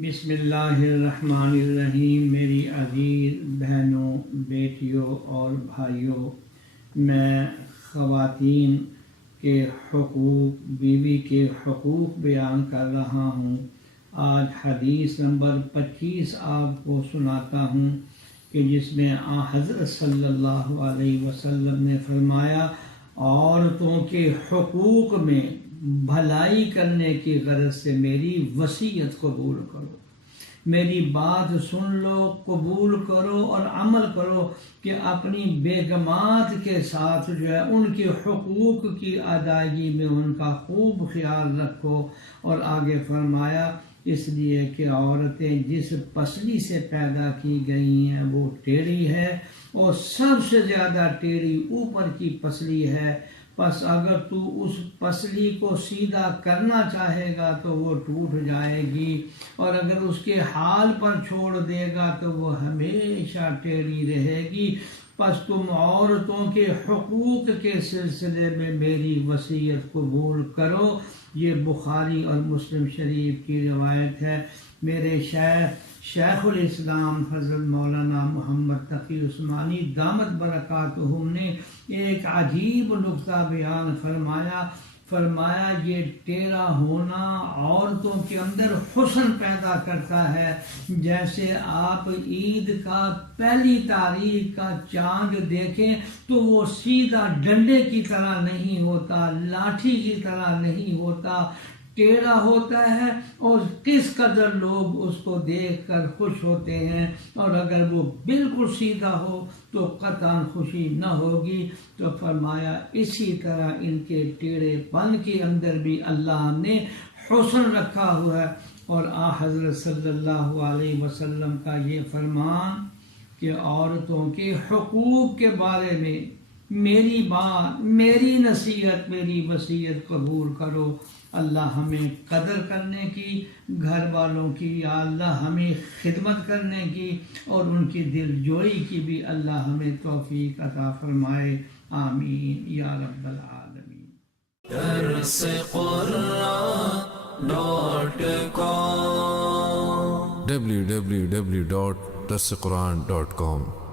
بسم اللہ الرحمن الرحیم۔ میری عزیز بہنوں، بیٹیوں اور بھائیوں، میں خواتین کے حقوق، بیوی کے حقوق بیان کر رہا ہوں۔ آج حدیث نمبر 25 آپ کو سناتا ہوں کہ جس میں حضرت صلی اللہ علیہ وسلم نے فرمایا، عورتوں کے حقوق میں بھلائی کرنے کی غرض سے میری وصیت قبول کرو، میری بات سن لو، قبول کرو اور عمل کرو کہ اپنی بیگمات کے ساتھ جو ہے ان کے حقوق کی ادائیگی میں ان کا خوب خیال رکھو۔ اور آگے فرمایا، اس لیے کہ عورتیں جس پسلی سے پیدا کی گئی ہیں وہ ٹیڑھی ہے، اور سب سے زیادہ ٹیڑھی اوپر کی پسلی ہے۔ پس اگر تو اس پسلی کو سیدھا کرنا چاہے گا تو وہ ٹوٹ جائے گی، اور اگر اس کے حال پر چھوڑ دے گا تو وہ ہمیشہ ٹیڑھی رہے گی۔ پس تم عورتوں کے حقوق کے سلسلے میں میری وصیت قبول کرو۔ یہ بخاری اور مسلم شریف کی روایت ہے۔ میرے شیخ الاسلام حضرت مولانا محمد تقی عثمانی دامت برکاتہم نے ایک عجیب نکتہ بیان فرمایا یہ ٹیڑھا ہونا عورتوں کے اندر حسن پیدا کرتا ہے۔ جیسے آپ عید کا پہلی تاریخ کا چاند دیکھیں تو وہ سیدھا ڈنڈے کی طرح نہیں ہوتا، لاٹھی کی طرح نہیں ہوتا، ٹیڑھا ہوتا ہے، اور کس قدر لوگ اس کو دیکھ کر خوش ہوتے ہیں، اور اگر وہ بالکل سیدھا ہو تو قطعاً خوشی نہ ہوگی۔ تو فرمایا اسی طرح ان کے ٹیڑھے پن کے اندر بھی اللہ نے حسن رکھا ہوا ہے۔ اور حضرت صلی اللہ علیہ وسلم کا یہ فرمان کہ عورتوں کے حقوق کے بارے میں میری بات، میری نصیحت، میری وصیت قبول کرو۔ اللہ ہمیں قدر کرنے کی، گھر والوں کی، یا اللہ ہمیں خدمت کرنے کی اور ان کی دل جوئی کی بھی اللہ ہمیں توفیق عطا فرمائے، آمین یا رب العالمین۔ www.darsequran.com